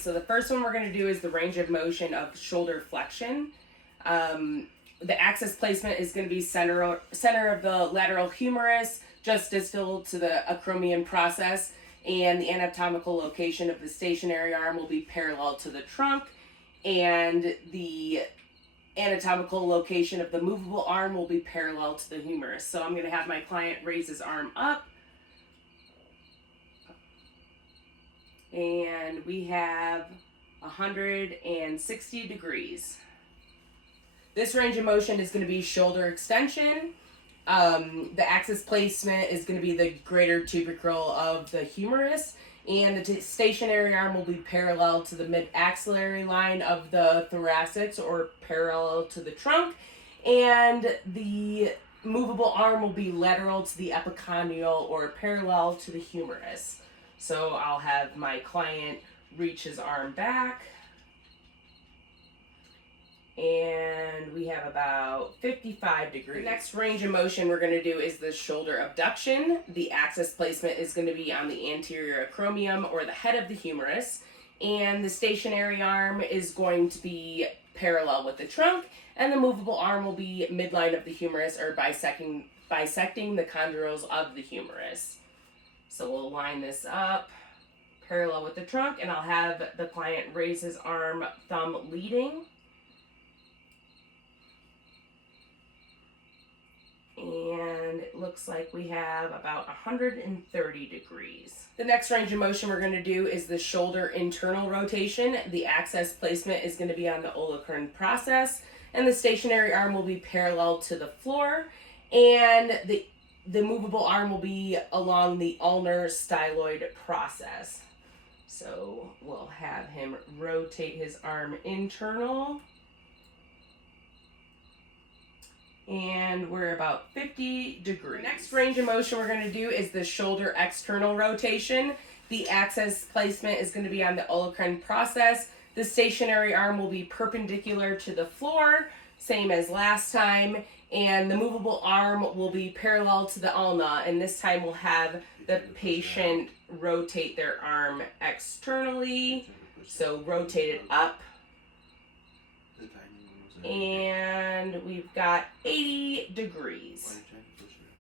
so the first one we're going to do is the range of motion of shoulder flexion. The axis placement is going to be center of the lateral humerus, just distal to the acromion process, and the anatomical location of the stationary arm will be parallel to the trunk, and the anatomical location of the movable arm will be parallel to the humerus. So I'm going to have my client raise his arm up, and we have 160 degrees. This range of motion is going to be shoulder extension. The axis placement is going to be the greater tubercle of the humerus, and the stationary arm will be parallel to the mid-axillary line of the thoracics, or parallel to the trunk, and the movable arm will be lateral to the epicondyal, or parallel to the humerus. So I'll have my client reach his arm back, and we have about 55 degrees. The next range of motion we're going to do is the shoulder abduction. The axis placement is going to be on the anterior acromion, or the head of the humerus, and the stationary arm is going to be parallel with the trunk, and the movable arm will be midline of the humerus, or bisecting the chondrules of the humerus. So we'll line this up parallel with the trunk, and I'll have the client raise his arm, thumb leading. And it looks like we have about 130 degrees. The next range of motion we're going to do is the shoulder internal rotation. The axis placement is going to be on the olecranon process, and the stationary arm will be parallel to the floor, and the movable arm will be along the ulnar styloid process. So we'll have him rotate his arm internal. And we're about 50 degrees. The next range of motion we're going to do is the shoulder external rotation. The axis placement is going to be on the olecranon process. The stationary arm will be perpendicular to the floor, same as last time, and the movable arm will be parallel to the ulna, and this time we'll have the patient rotate their arm externally, so rotate it up. And we've got 80 degrees.